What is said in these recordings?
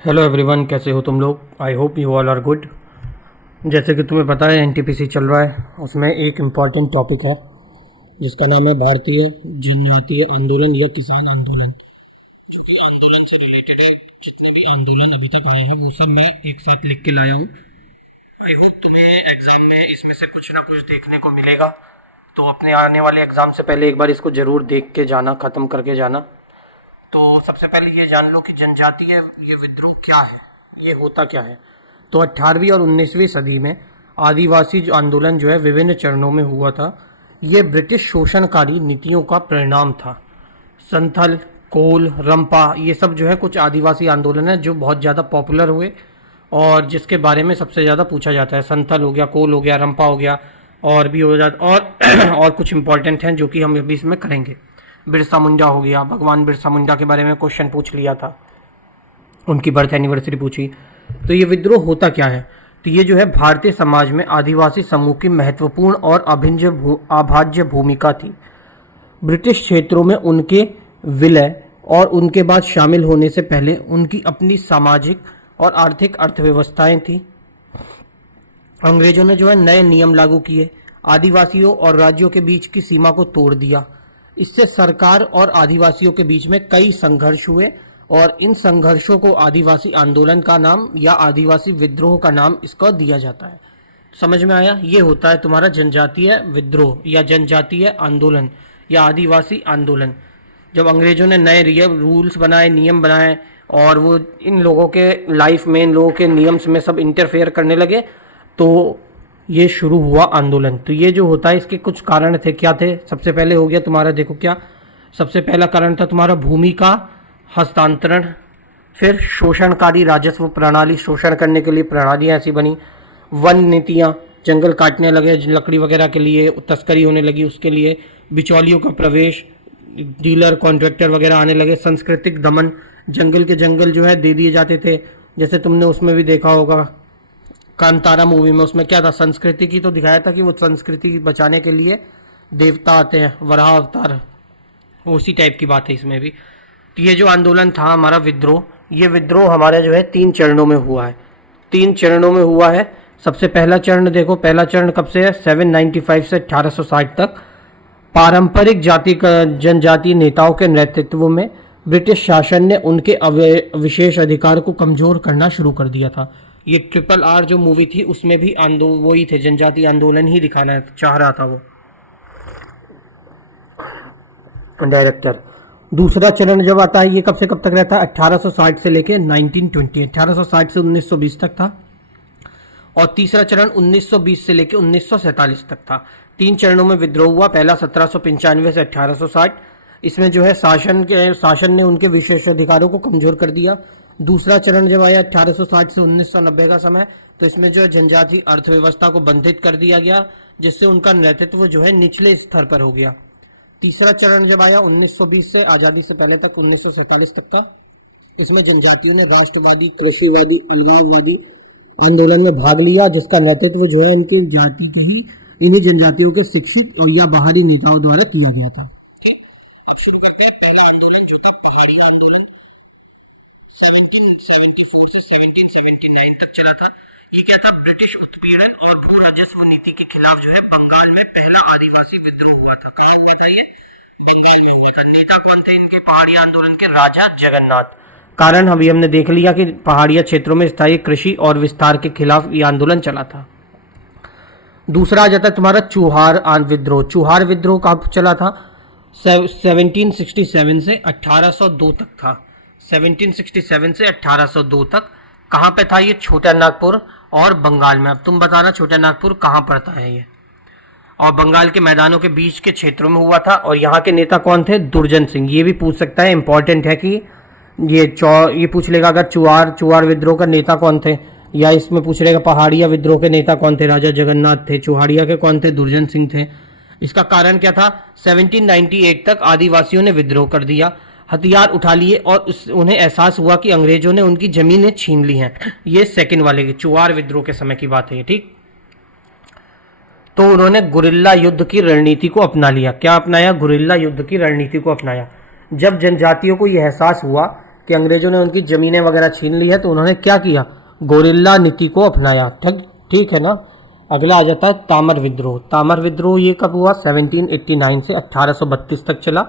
Hello everyone, कैसे हो तुम लोग। I hope you all are good. जैसे कि तुम्हें पता है एनटीपीसी चल रहा है, उसमें एक इम्पॉर्टेंट टॉपिक है जिसका नाम है भारतीय जनजातीय आंदोलन या किसान आंदोलन, जो कि आंदोलन से रिलेटेड है। जितने भी आंदोलन अभी तक आए हैं वो सब मैं एक साथ लिख के लाया हूँ। आई होप तुम्हें एग्ज़ाम में इसमें से कुछ ना कुछ देखने को मिलेगा, तो अपने आने वाले एग्ज़ाम से पहले एक बार इसको ज़रूर देख के जाना, ख़त्म करके जाना। तो सबसे पहले ये जान लो कि जनजातीय ये विद्रोह क्या है, ये होता क्या है। तो 18वीं और 19वीं सदी में आदिवासी जो आंदोलन जो है विभिन्न चरणों में हुआ था। ये ब्रिटिश शोषणकारी नीतियों का परिणाम था। संथल, कोल, रंपा, ये सब जो है कुछ आदिवासी आंदोलन है जो बहुत ज़्यादा पॉपुलर हुए और जिसके बारे में सबसे ज़्यादा पूछा जाता है। संथल हो गया, कोल हो गया, रंपा हो गया, और भी हो जाता और कुछ इंपॉर्टेंट हैं जो कि हम अभी इसमें करेंगे। बिरसा मुंडा हो गया, भगवान बिरसा मुंडा के बारे में क्वेश्चन पूछ लिया था, उनकी बर्थ एनिवर्सरी पूछी। तो ये विद्रोह होता क्या है, तो ये जो है भारतीय समाज में आदिवासी समूह की महत्वपूर्ण और अभाज्य भूमिका थी। ब्रिटिश क्षेत्रों में उनके विलय और उनके बाद शामिल होने से पहले उनकी अपनी सामाजिक और आर्थिक अर्थव्यवस्थाएं थी। अंग्रेजों ने जो है नए नियम लागू किए, आदिवासियों और राज्यों के बीच की सीमा को तोड़ दिया। इससे सरकार और आदिवासियों के बीच में कई संघर्ष हुए और इन संघर्षों को आदिवासी आंदोलन का नाम या आदिवासी विद्रोह का नाम इसको दिया जाता है। समझ में आया। ये होता है तुम्हारा जनजातीय विद्रोह या जनजातीय आंदोलन या आदिवासी आंदोलन। जब अंग्रेजों ने नए रूल्स बनाए, नियम बनाए और वो इन लोगों के लाइफ में, इन लोगों के नियम्स में सब इंटरफेयर करने लगे, तो ये शुरू हुआ आंदोलन। तो ये जो होता है इसके कुछ कारण थे। क्या थे? सबसे पहले हो गया तुम्हारा, देखो क्या सबसे पहला कारण था तुम्हारा, भूमि का हस्तांतरण। फिर शोषणकारी राजस्व प्रणाली, शोषण करने के लिए प्रणालियाँ ऐसी बनी। वन नीतियाँ, जंगल काटने लगे लकड़ी वगैरह के लिए, तस्करी होने लगी उसके लिए। बिचौलियों का प्रवेश, डीलर कॉन्ट्रैक्टर वगैरह आने लगे। सांस्कृतिक दमन, जंगल के जंगल जो है दे दिए जाते थे। जैसे तुमने उसमें भी देखा होगा कांतारा मूवी में, उसमें क्या था, संस्कृति की तो दिखाया था कि वो संस्कृति बचाने के लिए देवता आते हैं, वराह अवतार, उसी टाइप की बात है इसमें भी। तो ये जो आंदोलन था हमारा विद्रोह, ये विद्रोह हमारे जो है 3 चरणों में हुआ है। 3 चरणों में हुआ है। सबसे पहला चरण देखो, पहला चरण कब से है, 795 से 1860 तक। पारंपरिक जनजातीय नेताओं के नेतृत्व में ब्रिटिश शासन ने उनके विशेष अधिकार को कमजोर करना शुरू कर दिया था। ये RRR जो मूवी थी उसमें भी वही थे, जनजातीय आंदोलन ही दिखाना चाह रहा था वो डायरेक्टर। दूसरा चरण जब आता है, ये कब से कब तक रहता है, 1860 से लेके 1920, 1860 से 1920 तक था। और तीसरा चरण 1920 से लेके 1947 तक था। 3 चरणों में विद्रोह हुआ। पहला 1795 से 1860, इसमें जो है शासन ने उनके विशेषाधिकारों को कमजोर कर दिया। दूसरा चरण जब आया 1860 से 1990 का समय, तो इसमें जो है जनजातीय अर्थव्यवस्था को बंधित कर दिया गया, जिससे उनका नेतृत्व जो है निचले स्तर पर हो गया। तीसरा चरण जब आया 1920 से आज़ादी से पहले तक 1947 तक का, इसमें जनजातियों ने राष्ट्रवादी, कृषिवादी, अलगाववादी आंदोलन में भाग लिया, जिसका नेतृत्व जो है उनकी जाति के ही इन्हीं जनजातियों के शिक्षित और या बाहरी नेताओं द्वारा किया गया था। अब शुरू करते हैं। पहला आंदोलन जो था पहाड़ी आंदोलन, 1774 से 1779 तक चला था। ये क्या था, ब्रिटिश उत्पीड़न और भू राजस्व नीति के खिलाफ जो है बंगाल में पहला आदिवासी विद्रोह हुआ था। कहाँ हुआ था ये, बंगाल में हुआ था। नेता कौन थे इनके पहाड़ी आंदोलन के, राजा जगन्नाथ। कारण अभी हमने देख लिया कि पहाड़िया क्षेत्रों में स्थायी कृषि और विस्तार के खिलाफ ये आंदोलन चला था। दूसरा आ जाता है तुम्हारा चुहार विद्रोह। चुहार विद्रोह कब चला था, 1767 से 1802 तक था। 1767 से 1802 तक। कहाँ पे था ये, छोटा नागपुर और बंगाल में। अब तुम बताना छोटा नागपुर कहाँ पड़ता है ये। और बंगाल के मैदानों के बीच के क्षेत्रों में हुआ था। और यहाँ के नेता कौन थे, दुर्जन सिंह। ये भी पूछ सकता है, इंपॉर्टेंट है कि ये पूछ लेगा अगर चुहार विद्रोह का नेता कौन थे, या इसमें पूछ लेगा पहाड़िया विद्रोह के नेता कौन थे, राजा जगन्नाथ थे। चुहाड़िया के कौन थे, दुर्जन सिंह थे। इसका कारण क्या था, 1798 तक आदिवासियों ने विद्रोह कर दिया, हथियार उठा लिए और उन्हें एहसास हुआ कि अंग्रेजों ने उनकी जमीनें छीन ली हैं। ये सेकंड वाले की चुहार विद्रोह के समय की बात है ये, ठीक। तो उन्होंने गुरिल्ला युद्ध की रणनीति को अपना लिया। क्या अपनाया, गुरिल्ला युद्ध की रणनीति को अपनाया। जब जनजातियों को यह एहसास हुआ कि अंग्रेजों ने उनकी ज़मीनें वगैरह छीन ली है, तो उन्होंने क्या किया, गोरिल्ला नीति को अपनाया। ठीक है ना। अगला आ जाता है तामर विद्रोह। तामर विद्रोह ये कब हुआ, 1789 से 1832 तक चला।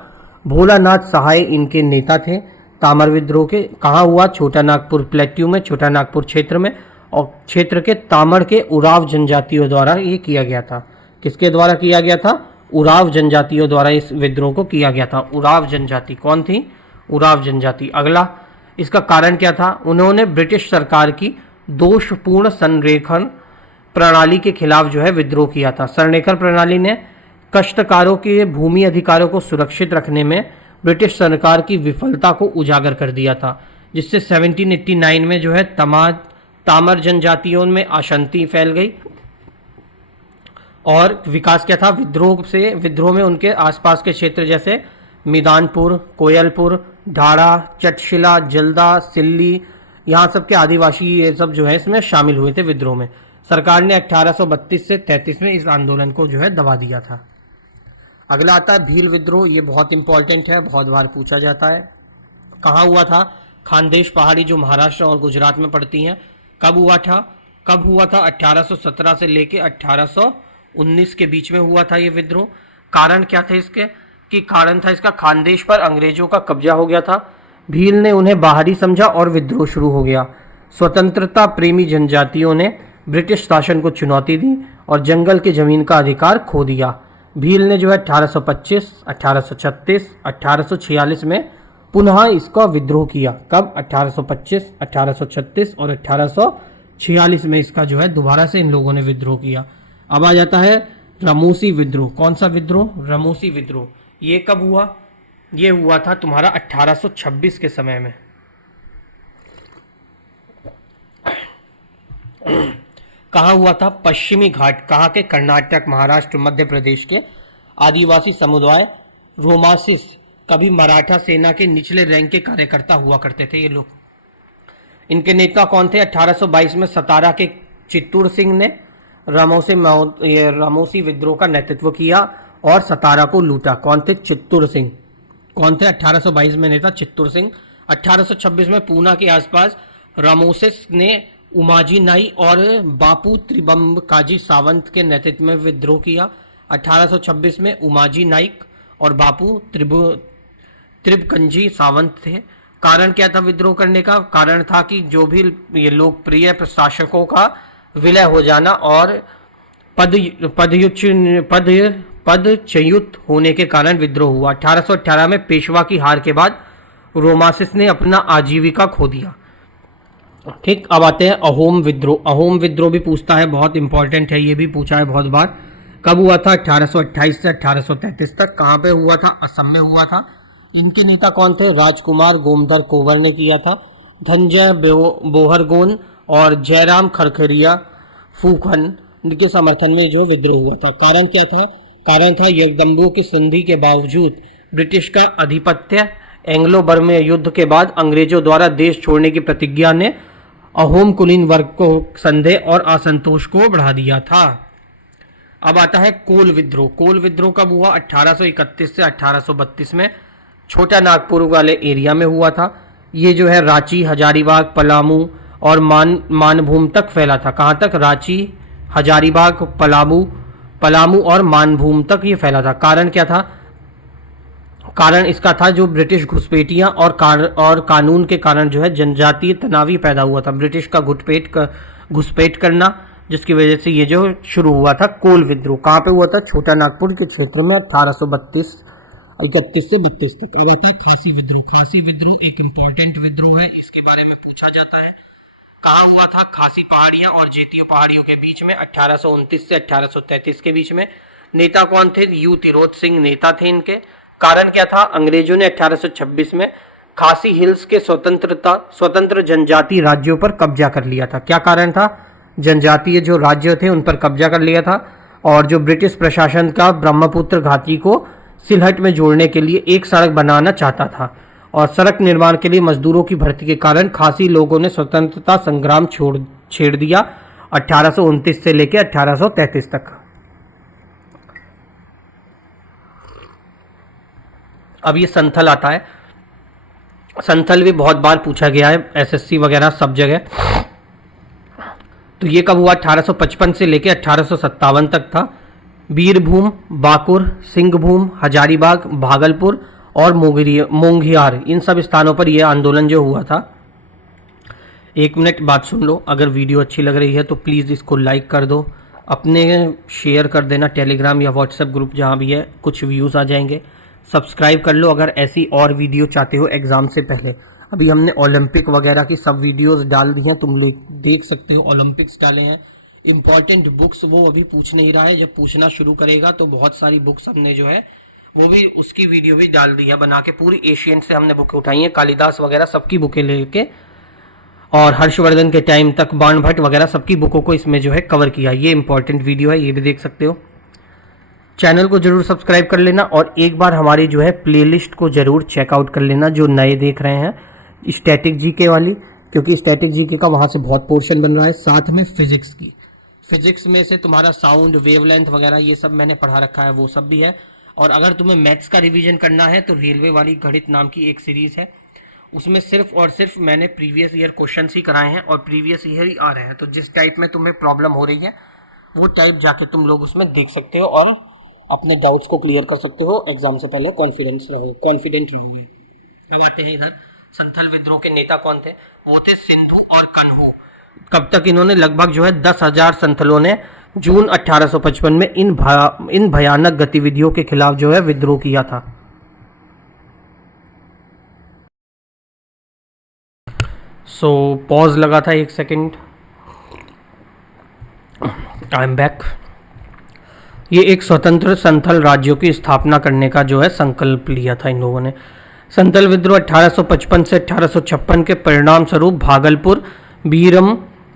भोलानाथ सहाय इनके नेता थे। तामर विद्रोह के कहाँ हुआ, छोटा नागपुर प्लेट्यू में, छोटा नागपुर क्षेत्र में, और क्षेत्र के तामर के उराव जनजातियों द्वारा ये किया गया था। किसके द्वारा किया गया था, उराव जनजातियों द्वारा इस विद्रोह को किया गया था। उराव जनजाति कौन थी, उराव जनजाति। अगला इसका कारण क्या था, उन्होंने ब्रिटिश सरकार की दोषपूर्ण संरेखन प्रणाली के खिलाफ जो है विद्रोह किया था। संरेखन प्रणाली ने कष्टकारों के भूमि अधिकारों को सुरक्षित रखने में ब्रिटिश सरकार की विफलता को उजागर कर दिया था, जिससे 1789 में जो है तामर जनजातियों में अशांति फैल गई। और विकास क्या था, विद्रोह में उनके आसपास के क्षेत्र जैसे मिदानपुर, कोयलपुर, ढाड़ा, चटशिला, जल्दा, सिल्ली, यहाँ सब के आदिवासी ये सब जो है इसमें शामिल हुए थे विद्रोह में। सरकार ने 1832 से 33 में इस आंदोलन को जो है दबा दिया था। अगला आता है भील विद्रोह। ये बहुत इंपॉर्टेंट है, बहुत बार पूछा जाता है। कहाँ हुआ था, खानदेश पहाड़ी जो महाराष्ट्र और गुजरात में पड़ती हैं। कब हुआ था, 1817 से लेके 1819 के बीच में हुआ था ये विद्रोह। कारण क्या थे इसके, कि कारण था इसका खानदेश पर अंग्रेजों का कब्जा हो गया था। भील ने उन्हें बाहरी समझा और विद्रोह शुरू हो गया। स्वतंत्रता प्रेमी जनजातियों ने ब्रिटिश शासन को चुनौती दी और जंगल की जमीन का अधिकार खो दिया। भील ने जो है 1825, 1836, 1846 में पुनः इसका विद्रोह किया। कब, 1825, 1836 और 1846 में इसका जो है दोबारा से इन लोगों ने विद्रोह किया। अब आ जाता है रमोसी विद्रोह। कौन सा विद्रोह, रमोसी विद्रोह। ये कब हुआ, ये हुआ था तुम्हारा 1826 के समय में। कहाँ हुआ था, पश्चिमी घाट, कहाँ के, कर्नाटक, महाराष्ट्र, मध्य प्रदेश के आदिवासी समुदाय रोमासिस, कभी मराठा सेना के निचले रैंक के कार्यकर्ता हुआ करते थे ये लोग। इनके नेता कौन थे, 1822 में सतारा के चित्तूर सिंह ने रमोसी विद्रोह का नेतृत्व किया और सतारा को लूटा। कौन थे, चित्तूर सिंह। कौन थे, 1822 में नेता चित्तूर सिंह। 1826 में पूना के आसपास रामोसिस ने उमाजी नाई और बापू त्रिबंबकाजी सावंत के नेतृत्व में विद्रोह किया। 1826 में उमाजी नाइक और बापू त्रिबकंजी सावंत थे। कारण क्या था विद्रोह करने का, कारण था कि जो भी ये लोकप्रिय प्रशासकों का विलय हो जाना और पदच्युत होने के कारण विद्रोह हुआ। 1818 में पेशवा की हार के बाद रोमासिस ने अपना आजीविका खो दिया। ठीक, अब आते हैं अहोम विद्रोह। अहोम विद्रोह भी पूछता है, बहुत इंपॉर्टेंट है, ये भी पूछा है बहुत बार। कब हुआ था, 1828 से 1833 तक। कहाँ पे हुआ था, असम में हुआ था। इनके नेता कौन थे, राजकुमार गोमधर कोवर ने किया था। धनंजय बोहरगोन और जयराम खरखरिया फूकन के समर्थन में जो विद्रोह हुआ था। कारण क्या था, कारण था यगदम्बो की संधि के बावजूद ब्रिटिश का अधिपत्य। एंग्लो बर्मे युद्ध के बाद अंग्रेजों द्वारा देश छोड़ने की प्रतिज्ञा ने अहोम कुलीन वर्ग को संदेह और असंतोष को बढ़ा दिया था। अब आता है कोल विद्रोह। कोल विद्रोह कब हुआ, 1831 से 1832 में छोटा नागपुर वाले एरिया में हुआ था। ये जो है रांची, हजारीबाग, पलामू और मानभूम तक फैला था। कहाँ तक, रांची, हजारीबाग, पलामू और मानभूम तक ये फैला था। कारण क्या था, कारण इसका था जो ब्रिटिश घुसपैठियां और कानून के कारण जो है जनजातीय तनाव पैदा हुआ था। ब्रिटिश का घुसपैठ करना, जिसकी वजह से ये जो शुरू हुआ था कोल विद्रोह। कहाँ पे हुआ था, छोटा नागपुर के क्षेत्र में 1831 से 32 तक। और रहता है खासी विद्रोह। खासी विद्रोह एक इम्पोर्टेंट विद्रोह है, इसके बारे में पूछा जाता है। कहाँ हुआ था, खासी पहाड़ियां और जेतीय पहाड़ियों के बीच में 1829 से 1833 के बीच में। नेता कौन थे, यू तिरोत सिंह नेता थे इनके। कारण क्या था, अंग्रेजों ने 1826 में खासी हिल्स के स्वतंत्र जनजातीय राज्यों पर कब्जा कर लिया था। क्या कारण था, जनजातीय जो राज्य थे उन पर कब्जा कर लिया था और जो ब्रिटिश प्रशासन का ब्रह्मपुत्र घाटी को सिलहट में जोड़ने के लिए एक सड़क बनाना चाहता था और सड़क निर्माण के लिए मजदूरों की भर्ती के कारण खासी लोगों ने स्वतंत्रता संग्राम छेड़ दिया 1829 से लेकर 1833 तक। अब ये संथल आता है। संथल भी बहुत बार पूछा गया है, एसएससी वगैरह सब जगह। तो ये कब हुआ? 1855 से लेकर 1857 तक था। बीरभूम, बाकुर, सिंहभूम, हजारीबाग, भागलपुर और मोंघियार, इन सब स्थानों पर यह आंदोलन जो हुआ था। एक मिनट बात सुन लो, अगर वीडियो अच्छी लग रही है तो प्लीज़ इसको लाइक कर दो, अपने शेयर कर देना टेलीग्राम या व्हाट्सएप ग्रुप जहाँ भी है, कुछ व्यूज़ आ जाएंगे। सब्सक्राइब कर लो अगर ऐसी और वीडियो चाहते हो एग्ज़ाम से पहले। अभी हमने ओलंपिक वगैरह की सब वीडियोस डाल दी हैं, तुम लोग देख सकते हो। ओलंपिक्स डाले हैं, इंपॉर्टेंट बुक्स वो अभी पूछ नहीं रहा है, जब पूछना शुरू करेगा तो बहुत सारी बुक्स हमने जो है वो भी उसकी वीडियो भी डाल दी है बना के। पूरी एशियन से हमने बुकें उठाई हैं, कालिदास वगैरह सबकी बुकें लेके, और हर्षवर्धन के टाइम तक बाण भट्ट वगैरह सबकी बुकों को इसमें जो है कवर किया। ये इंपॉर्टेंट वीडियो है, ये भी देख सकते हो। चैनल को जरूर सब्सक्राइब कर लेना और एक बार हमारी जो है प्लेलिस्ट को जरूर चेकआउट कर लेना, जो नए देख रहे हैं, स्टैटिक जीके वाली, क्योंकि स्टैटिक जीके का वहाँ से बहुत पोर्शन बन रहा है। साथ में फिजिक्स की, फिजिक्स में से तुम्हारा साउंड, वेवलेंथ वगैरह ये सब मैंने पढ़ा रखा है, वो सब भी है। और अगर तुम्हें मैथ्स का रिवीजन करना है तो रेलवे वाली गणित नाम की एक सीरीज़ है, उसमें सिर्फ और सिर्फ मैंने प्रीवियस ईयर क्वेश्चन ही कराए हैं और प्रीवियस ईयर ही आ रहे हैं। तो जिस टाइप में तुम्हें प्रॉब्लम हो रही है वो टाइप जाके तुम लोग उसमें देख सकते हो और अपने डाउट्स को क्लियर कर सकते हो। एग्जाम से पहले कॉन्फिडेंट रहोगे। अब आते हैं इधर, संथाल विद्रोह के नेता कौन थे? वो थे सिंधु और कन्हू। कब तक? इन्होंने लगभग जो है 10,000 संथलों ने जून 1855 में इन भयानक गतिविधियों के खिलाफ जो है विद्रोह किया था। पॉज लगा था 1 सेकेंड, आई एम बैक। ये एक स्वतंत्र संथल राज्यों की स्थापना करने का जो है संकल्प लिया था इन लोगों ने। संथल विद्रोह 1855 से 1856 के परिणाम स्वरूप भागलपुर,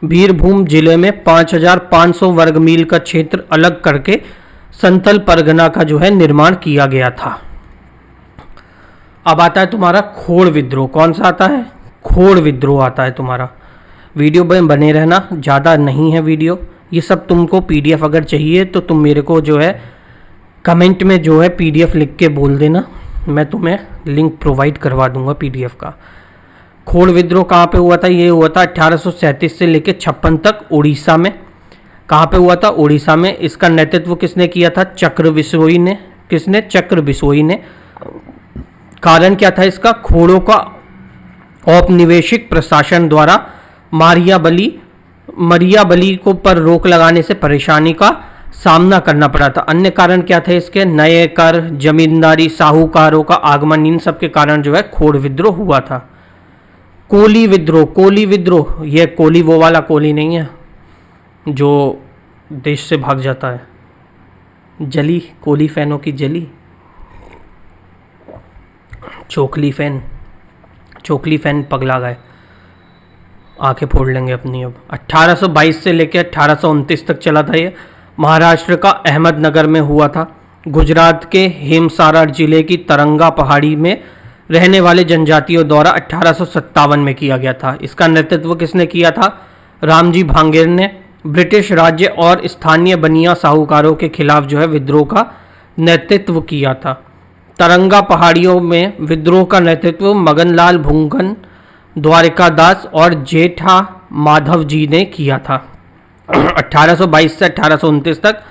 बीरभूम जिले में 5,500 वर्ग मील का क्षेत्र अलग करके संथल परगना का जो है निर्माण किया गया था। अब आता है तुम्हारा खोड़ विद्रोह। कौन सा आता है? खोड़ विद्रोह आता है तुम्हारा। वीडियो में बने रहना, ज़्यादा नहीं है वीडियो। ये सब तुमको पीडीएफ अगर चाहिए तो तुम मेरे को जो है कमेंट में जो है पीडीएफ लिख के बोल देना, मैं तुम्हें लिंक प्रोवाइड करवा दूंगा पीडीएफ का। खोड़ विद्रोह कहाँ पे हुआ था? ये हुआ था 1837 से लेकर 56 तक उड़ीसा में। कहाँ पे हुआ था? उड़ीसा में। इसका नेतृत्व किसने किया था? चक्र बिसोई ने। किसने? चक्र बिसोई ने। कारण क्या था इसका? खोड़ों का औपनिवेशिक प्रशासन द्वारा मरिया बली को पर रोक लगाने से परेशानी का सामना करना पड़ा था। अन्य कारण क्या थे इसके? नए कर, जमींदारी, साहूकारों का आगमन, इन सब के कारण जो है खोड़ विद्रोह हुआ था। कोली विद्रोह, यह कोली वो वाला कोली नहीं है जो देश से भाग जाता है, जली, कोली फैनों की जली, चोकली फैन पगला गए, आंखें फोड़ लेंगे अपनी। अब 1822 से लेकर 1829 तक चला था ये। महाराष्ट्र का अहमदनगर में हुआ था। गुजरात के हेमसारा जिले की तरंगा पहाड़ी में रहने वाले जनजातियों द्वारा 1857 में किया गया था। इसका नेतृत्व किसने किया था? रामजी भांगेर ने। ब्रिटिश राज्य और स्थानीय बनिया साहूकारों के खिलाफ जो है विद्रोह का नेतृत्व किया था। तरंगा पहाड़ियों में विद्रोह का नेतृत्व मगनलाल भुंगन, द्वारिकादास और जेठा माधव जी ने किया था। 1822 से 1829 तक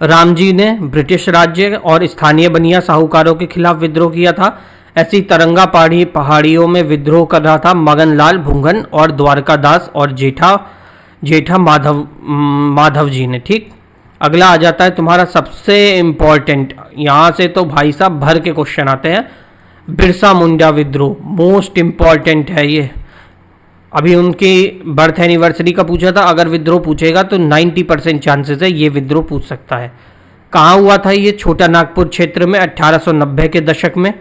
रामजी ने ब्रिटिश राज्य और स्थानीय बनिया साहूकारों के खिलाफ विद्रोह किया था। ऐसी तरंगा पहाड़ियों में विद्रोह कर रहा था मगनलाल भुंगन और द्वारकादास और जेठा माधव जी ने। ठीक, अगला आ जाता है तुम्हारा सबसे इम्पोर्टेंट, यहाँ से तो भाई साहब भर के क्वेश्चन आते हैं। बिरसा मुंडा विद्रोह मोस्ट इम्पॉर्टेंट है ये। अभी उनकी बर्थ एनिवर्सरी का पूछा था, अगर विद्रोह पूछेगा तो 90% चांसेस है ये विद्रोह पूछ सकता है। कहाँ हुआ था ये? छोटा नागपुर क्षेत्र में 1890 के दशक में।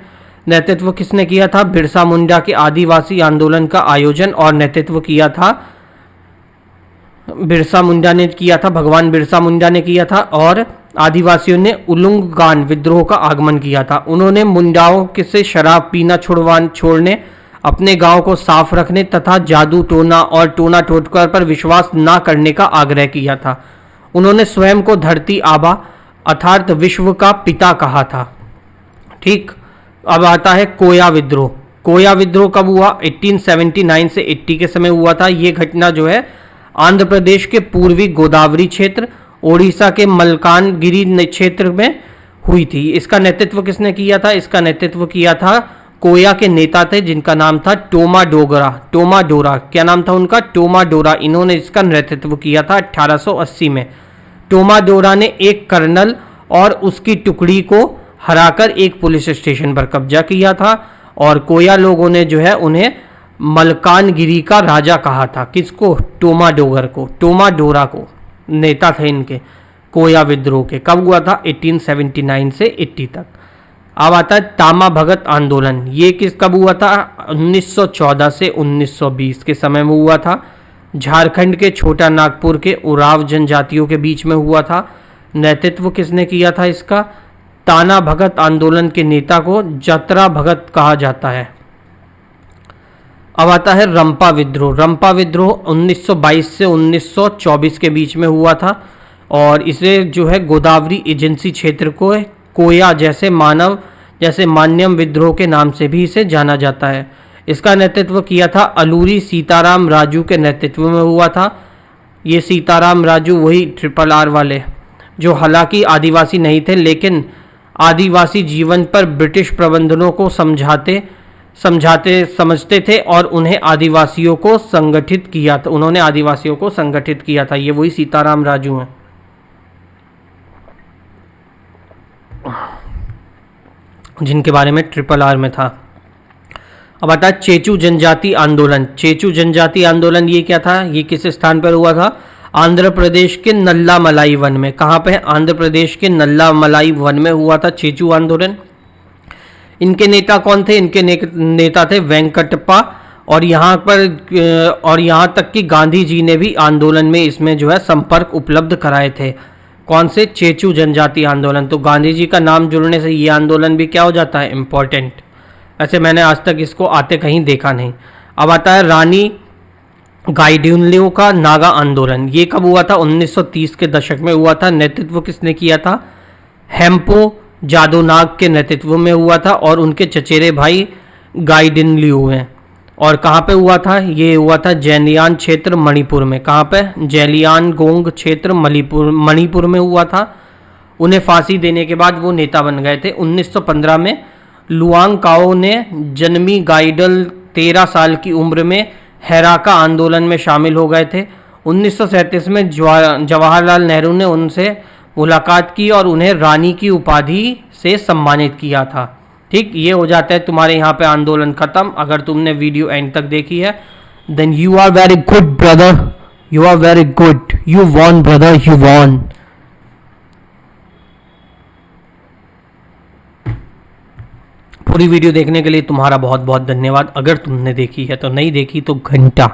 नेतृत्व किसने किया था? बिरसा मुंडा के आदिवासी आंदोलन का आयोजन और नेतृत्व किया था बिरसा मुंडा ने किया था, भगवान बिरसा मुंडा ने किया था। और आदिवासियों ने उलुंगगान विद्रोह का आगमन किया था। उन्होंने मुंडाओं से शराब पीना छोड़ने, अपने गांव को साफ रखने तथा जादू टोना और टोना टोटकर पर विश्वास न करने का आग्रह किया था। उन्होंने स्वयं को धरती आबा अर्थात विश्व का पिता कहा था। ठीक, अब आता है कोया विद्रोह। कोया विद्रोह कब हुआ? 1879 से 80 के समय हुआ था। ये घटना जो है आंध्र प्रदेश के पूर्वी गोदावरी क्षेत्र, ओडिशा के मलकानगिरी क्षेत्र में हुई थी। इसका नेतृत्व किसने किया था? इसका नेतृत्व किया था कोया के नेता थे जिनका नाम था टोमाडोरा। टोमाडोरा, क्या नाम था उनका? टोमाडोरा। इन्होंने इसका नेतृत्व किया था 1880 में। टोमाडोरा ने एक कर्नल और उसकी टुकड़ी को हराकर एक पुलिस स्टेशन पर कब्जा किया था और कोया लोगों ने जो है उन्हें मलकानगिरी का राजा कहा था। किसको? टोमाडोगर को, टोमाडोरा को। नेता थे इनके कोया विद्रोह के। कब हुआ था? 1879 से 80 तक। अब आता है तामा भगत आंदोलन। ये कब हुआ था? 1914 से 1920 के समय में हुआ था। झारखंड के छोटा नागपुर के उराव जनजातियों के बीच में हुआ था। नेतृत्व किसने किया था इसका? ताना भगत आंदोलन के नेता को जतरा भगत कहा जाता है। अब आता है रंपा विद्रोह। रंपा विद्रोह 1922 से 1924 के बीच में हुआ था और इसे जो है गोदावरी एजेंसी क्षेत्र को कोया जैसे मान्यम विद्रोह के नाम से भी इसे जाना जाता है। इसका नेतृत्व किया था अलूरी सीताराम राजू के नेतृत्व में हुआ था। ये सीताराम राजू वही RRR वाले जो हालांकि आदिवासी नहीं थे लेकिन आदिवासी जीवन पर ब्रिटिश प्रबंधनों को समझते थे और उन्हें आदिवासियों को संगठित किया था। उन्होंने आदिवासियों को संगठित किया था। ये वही सीताराम राजू हैं जिनके बारे में RRR में था। अब आता है चेचू जनजाति आंदोलन। चेचू जनजाति आंदोलन ये क्या था? ये किस स्थान पर हुआ था? आंध्र प्रदेश के नल्लामलाई वन में। कहाँ पे है? आंध्र प्रदेश के नल्लामलाई वन में हुआ था चेचू आंदोलन। इनके नेता कौन थे? इनके नेता थे वेंकटप्पा और यहाँ तक कि गांधी जी ने भी आंदोलन में इसमें जो है संपर्क उपलब्ध कराए थे। कौन से? चेचू जनजाति आंदोलन। तो गांधी जी का नाम जुड़ने से ये आंदोलन भी क्या हो जाता है? इम्पोर्टेंट। ऐसे मैंने आज तक इसको आते कहीं देखा नहीं। अब आता है रानी गाइडिनलियो का नागा आंदोलन। ये कब हुआ था? 1930 के दशक में हुआ था। नेतृत्व किसने किया था? हेम्पो जादोनाग के नेतृत्व में हुआ था और उनके चचेरे भाई गाइडिनलियो हैं। और कहाँ पे हुआ था? ये हुआ था जैलियान क्षेत्र मणिपुर में। कहाँ पे? जैलियानगोंग क्षेत्र मणिपुर में हुआ था। उन्हें फांसी देने के बाद वो नेता बन गए थे। 1915 में लुआंग काओ ने जन्मी गाइडल 13 साल की उम्र में हैराका आंदोलन में शामिल हो गए थे। 1937 में जवाहरलाल नेहरू ने उनसे मुलाकात की और उन्हें रानी की उपाधि से सम्मानित किया था। ठीक, ये हो जाता है तुम्हारे यहाँ पे आंदोलन खत्म। अगर तुमने वीडियो एंड तक देखी है then you are very good brother, you are very good, you won brother, you won. पूरी वीडियो देखने के लिए तुम्हारा बहुत बहुत धन्यवाद। अगर तुमने देखी है तो, नहीं देखी तो घंटा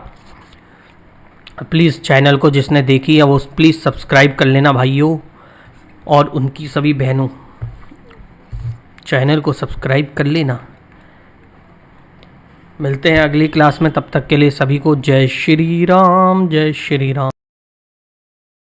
प्लीज़ चैनल को जिसने देखी है वो प्लीज़ सब्सक्राइब कर लेना भाइयों, और उनकी सभी बहनों चैनल को सब्सक्राइब कर लेना। मिलते हैं अगली क्लास में, तब तक के लिए सभी को जय श्री राम, जय श्री राम।